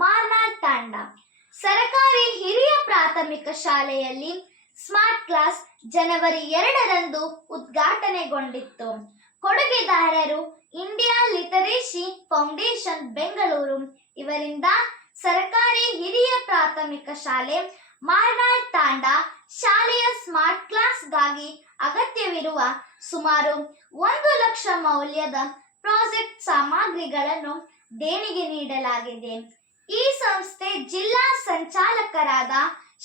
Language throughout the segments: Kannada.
ಮಾರ್ನಾಳ್ ತಾಂಡ ಸರ್ಕಾರಿ ಹಿರಿಯ ಪ್ರಾಥಮಿಕ ಶಾಲೆಯಲ್ಲಿ ಸ್ಮಾರ್ಟ್ ಕ್ಲಾಸ್ ಜನವರಿ 2ರಂದು ಉದ್ಘಾಟನೆಗೊಂಡಿತ್ತು. ಕೊಡುಗೆದಾರರು ಇಂಡಿಯಾ ಲಿಟರೇಸಿ ಫೌಂಡೇಶನ್ ಬೆಂಗಳೂರು. ಇವರಿಂದ ಸರ್ಕಾರಿ ಹಿರಿಯ ಪ್ರಾಥಮಿಕ ಶಾಲೆ ಮಾರ್ನಾಳ್ ತಾಂಡ ಶಾಲೆಯ ಸ್ಮಾರ್ಟ್ ಕ್ಲಾಸ್ಗಾಗಿ ಅಗತ್ಯವಿರುವ ಸುಮಾರು 1 ಲಕ್ಷ ಮೌಲ್ಯದ ಪ್ರಾಜೆಕ್ಟ್ ಸಾಮಗ್ರಿಗಳನ್ನು ದೇಣಿಗೆ ನೀಡಲಾಗಿದೆ. ಈ ಸಂಸ್ಥೆ ಜಿಲ್ಲಾ ಸಂಚಾಲಕರಾದ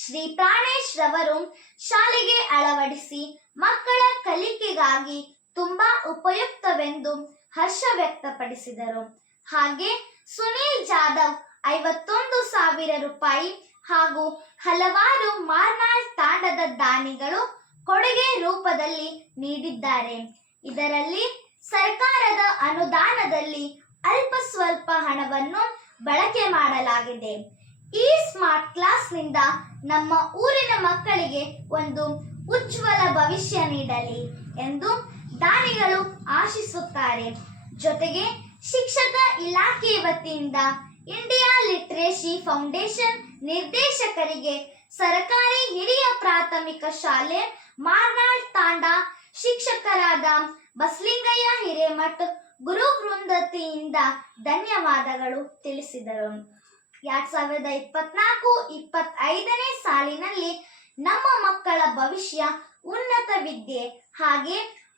ಶ್ರೀ ಪ್ರಾಣೇಶ್ ರವರು ಶಾಲೆಗೆ ಅಳವಡಿಸಿ ಮಕ್ಕಳ ಕಲಿಕೆಗಾಗಿ ತುಂಬಾ ಉಪಯುಕ್ತವೆಂದು ಹರ್ಷ ವ್ಯಕ್ತಪಡಿಸಿದರು. ಹಾಗೆ ಸುನೀಲ್ ಜಾಧವ್ 51,000 ರೂಪಾಯಿ ಹಾಗೂ ಹಲವಾರು ಮಾರ್ನಾಳ್ ತಾಂಡದ ದಾನಿಗಳು ಕೊಡುಗೆ ರೂಪದಲ್ಲಿ ನೀಡಿದ್ದಾರೆ. ಇದರಲ್ಲಿ ಸರ್ಕಾರದ ಅನುದಾನದಲ್ಲಿ ಅಲ್ಪ ಸ್ವಲ್ಪ ಹಣವನ್ನು ಬಳಕೆ ಮಾಡಲಾಗಿದೆ. ಈ ಸ್ಮಾರ್ಟ್ ಕ್ಲಾಸ್ನಿಂದ ನಮ್ಮ ಊರಿನ ಮಕ್ಕಳಿಗೆ ಒಂದು ಉಜ್ವಲ ಭವಿಷ್ಯ ನೀಡಲಿ ಎಂದು ದಾನಿಗಳು ಆಶಿಸುತ್ತಾರೆ. ಜೊತೆಗೆ ಶಿಕ್ಷಕ ಇಲಾಖೆ ವತಿಯಿಂದ ಇಂಡಿಯಾ ಲಿಟರೇಸಿ ಫೌಂಡೇಶನ್ ನಿರ್ದೇಶಕರಿಗೆ ಸರ್ಕಾರಿ ಹಿರಿಯ ಪ್ರಾಥಮಿಕ ಶಾಲೆ ಮಾರ್ನಾಳ್ ತಾಂಡ ಶಿಕ್ಷಕರಾದ ಬಸಲಿಂಗಯ್ಯ ಹಿರೇಮಠ್ ಗುರು ವೃಂದತಿಯಿಂದ ಧನ್ಯವಾದಗಳು ತಿಳಿಸಿದರು. 2024-25ನೇ ಸಾಲಿನಲ್ಲಿ ನಮ್ಮ ಮಕ್ಕಳ ಭವಿಷ್ಯ ಉನ್ನತ ವಿದ್ಯೆ ಹಾಗೆ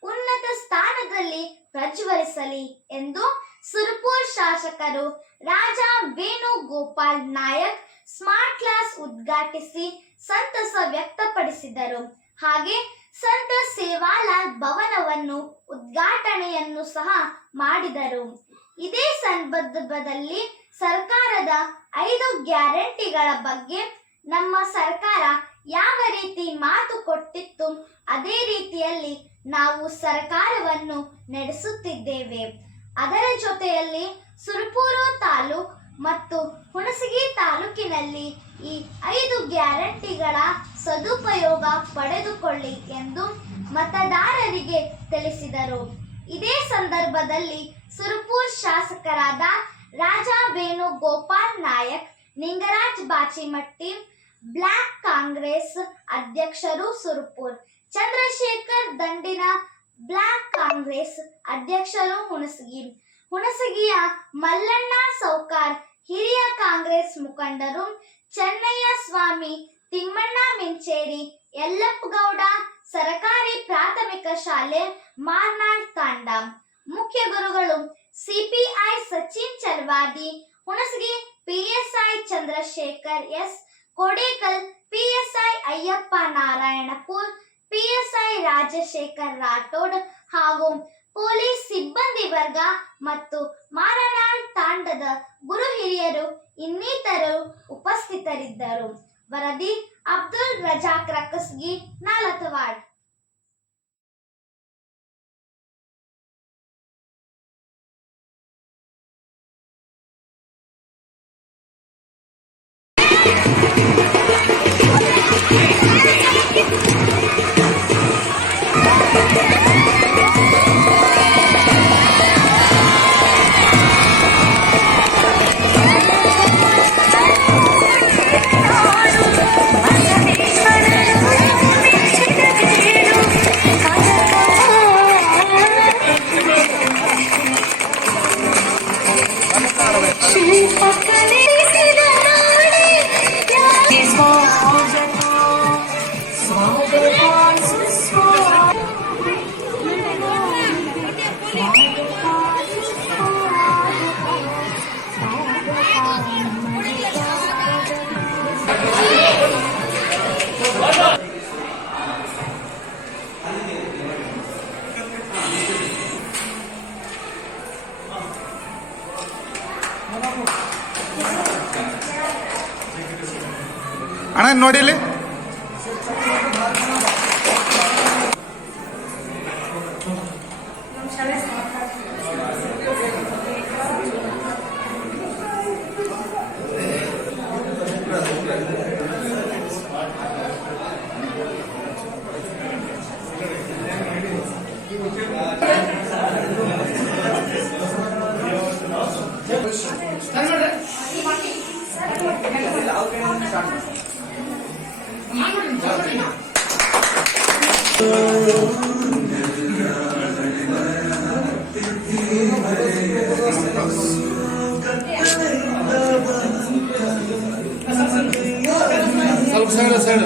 ಉನ್ನತ ಸ್ಥಾನದಲ್ಲಿ ಪ್ರಜ್ವಲಿಸಲಿ ಎಂದು ಸುರಪುರ ಶಾಸಕರು ರಾಜಾ ವೇಣುಗೋಪಾಲ್ ನಾಯಕ್ ಸ್ಮಾರ್ಟ್ ಕ್ಲಾಸ್ ಉದ್ಘಾಟಿಸಿ ಸಂತಸ ವ್ಯಕ್ತಪಡಿಸಿದರು. ಹಾಗೆ ಸಂತ ಸೇವಾಲಾಲ್ ಭವನವನ್ನು ಉದ್ಘಾಟನೆಯನ್ನು ಸಹ ಮಾಡಿದರು. ಇದೇ ಸಂದರ್ಭದಲ್ಲಿ ಸರ್ಕಾರದ 5 ಗ್ಯಾರಂಟಿಗಳ ಬಗ್ಗೆ ನಮ್ಮ ಸರ್ಕಾರ ಯಾವ ರೀತಿ ಮಾತು ಕೊಟ್ಟಿತ್ತು ಅದೇ ರೀತಿಯಲ್ಲಿ ನಾವು ಸರ್ಕಾರವನ್ನು ನಡೆಸುತ್ತಿದ್ದೇವೆ. ಅದರ ಜೊತೆಯಲ್ಲಿ ಸುರಪುರ ತಾಲೂಕು ಮತ್ತು ಹುಣಸಗಿ ತಾಲೂಕಿನಲ್ಲಿ ಈ 5 ಗ್ಯಾರಂಟಿಗಳ ಸದುಪಯೋಗ ಪಡೆದುಕೊಳ್ಳಿ ಎಂದು ಮತದಾರರಿಗೆ ತಿಳಿಸಿದರು. ಇದೇ ಸಂದರ್ಭದಲ್ಲಿ ಸುರಪುರ ಶಾಸಕರಾದ ರಾಜಾ ವೇಣುಗೋಪಾಲ್ ನಾಯಕ್, ನಿಂಗರಾಜ್ ಬಾಚಿಮಟ್ಟಿ, ಬ್ಲಾಕ್ ಕಾಂಗ್ರೆಸ್ ಅಧ್ಯಕ್ಷರು ಸುರಪುರ, ಚಂದ್ರಶೇಖರ್ ದಂಡಿನ ಬ್ಲಾಕ್ ಕಾಂಗ್ರೆಸ್ ಅಧ್ಯಕ್ಷರು ಹುಣಸಗಿಯ ಮಲ್ಲಣ್ಣ ಸೌಕಾರ್, ಹಿರಿಯ ಕಾಂಗ್ರೆಸ್ ಮುಖಂಡರು ಚೆನ್ನಯ್ಯ ಸ್ವಾಮಿ, ತಿಮ್ಮಣ್ಣ ಮಿಂಚೇರಿ, ಯಲ್ಲಪ್ಪಗೌಡ, ಸರ್ಕಾರಿ ಪ್ರಾಥಮಿಕ ಶಾಲೆ ಮಾರ್ನಾಳ್ ತಾಂಡ. ಮುಖ್ಯ ಗುರುಗಳು CPI Sachin Chalavadi, Hunasagi PSI Chandrashekar S, Kodekal PSI Ayyappa Narayanpur, PSI Rajashekar Rathod ಹಾಗೂ ಪೊಲೀಸ್ ಸಿಬ್ಬಂದಿ ವರ್ಗ ಮತ್ತು ಮಾರ್ನಾಳ್ ತಾಂಡದ ಗುರು ಹಿರಿಯರು ಇನ್ನಿತರರು ಉಪಸ್ಥಿತರಿದ್ದರು. ವರದಿ ಅಬ್ದುಲ್ ರಜಾಕ್ ರಕ್ಕಸ್ಗಿ, ನಾಲತವಾಡ್. ಅಣ್ಣ ನೋಡಿಲಿ ಸ್ವಲ್ಪ ಸೈಡ್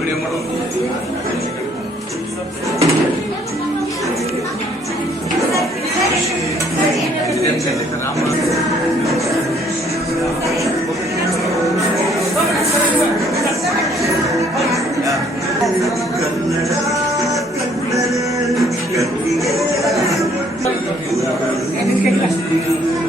ವಿಡಿಯೋ ಮಾಡು. ಕನ್ನಡ